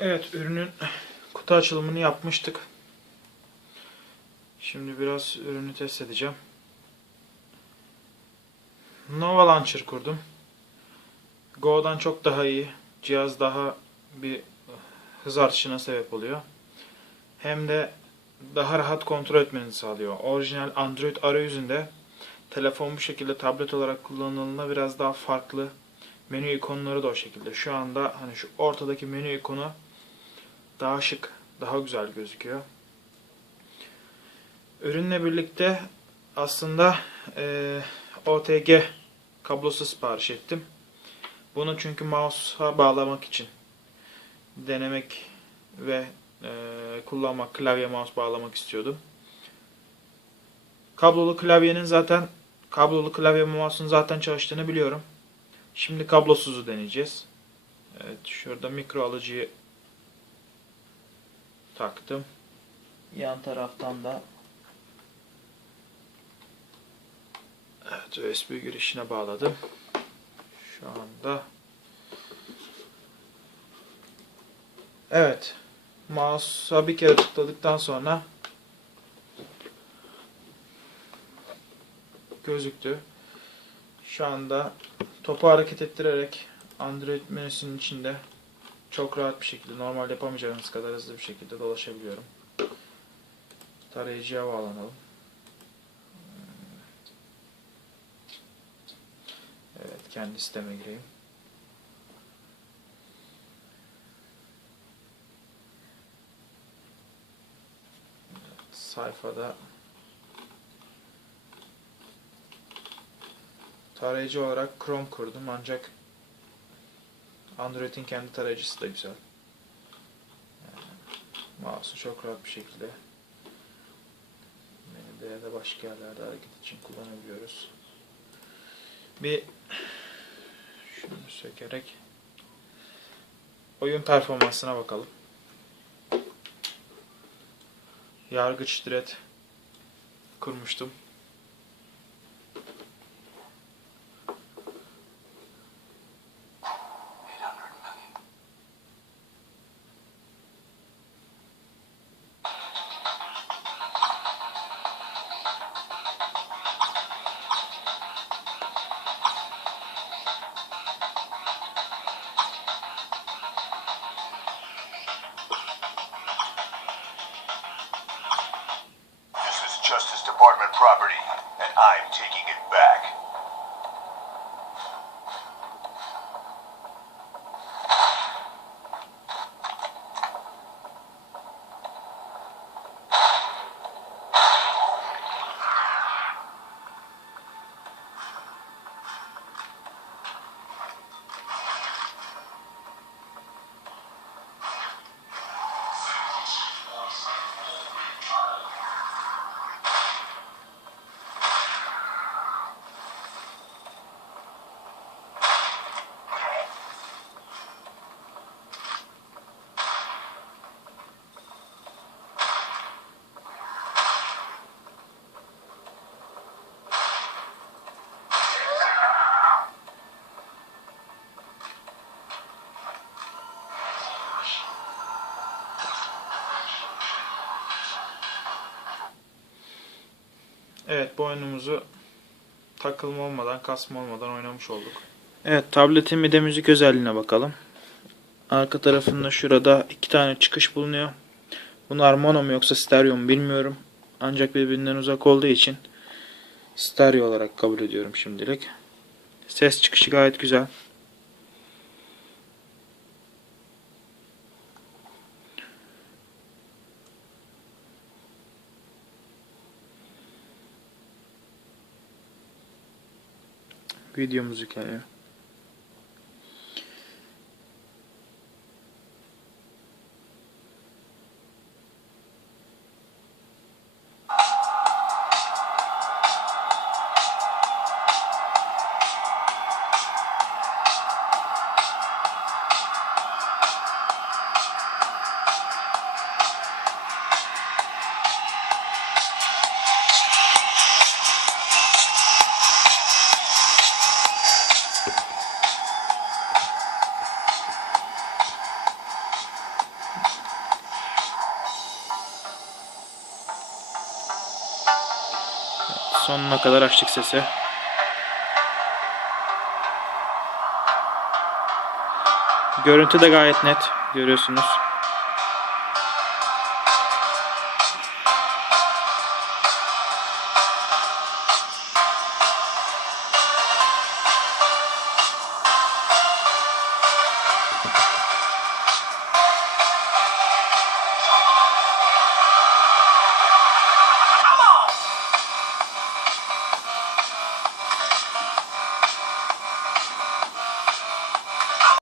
Evet ürünün kutu açılımını yapmıştık. Şimdi biraz ürünü test edeceğim. Nova Launcher kurdum. Go'dan çok daha iyi. Cihaz daha bir hız artışına sebep oluyor. Hem de daha rahat kontrol etmenizi sağlıyor. Orijinal Android arayüzünde telefon bu şekilde tablet olarak kullanıldığında biraz daha farklı. Menü ikonları da o şekilde. Şu anda hani şu ortadaki menü ikonu daha şık, daha güzel gözüküyor. Ürünle birlikte aslında eee, OTG kablosu sipariş ettim. Bunu çünkü mouse'a bağlamak için denemek ve eee, kullanmak, klavye mouse bağlamak istiyordum. Kablolu klavyenin zaten kablolu klavye mouse'un zaten çalıştığını biliyorum. Şimdi kablosuzu deneyeceğiz. Evet, şurada mikro alıcıyı taktım. Yan taraftan da Evet, USB girişine bağladım. Şu anda Evet. Mouse'a bir kere tıkladıktan sonra gözüktü. Şu anda topu hareket ettirerek Android menüsünün içinde çok rahat bir şekilde normal yapamayacağınız kadar hızlı bir şekilde dolaşabiliyorum. Tarayıcıya bağlanalım. Evet kendi siteme gireyim. Sayfada tarayıcı olarak Chrome kurdum ancak Android'in kendi tarayıcısı da güzel. Mouse'u çok rahat bir şekilde menüde ya da başka yerlerde hareket için kullanabiliyoruz. Bir şunu sökerek oyun performansına bakalım. Yargıç Dread kurmuştum. Property, and I'm taking it back. Evet bu oyunumuzu takılma olmadan, kasma olmadan oynamış olduk. Evet tabletin de müzik özelliğine bakalım. Arka tarafında şurada iki tane çıkış bulunuyor. Bunlar mono mu yoksa stereo mu bilmiyorum. Ancak birbirinden uzak olduğu için stereo olarak kabul ediyorum şimdilik. Ses çıkışı gayet güzel. Video müzikleri. Sonuna kadar açtık sesi. Görüntü de gayet net görüyorsunuz.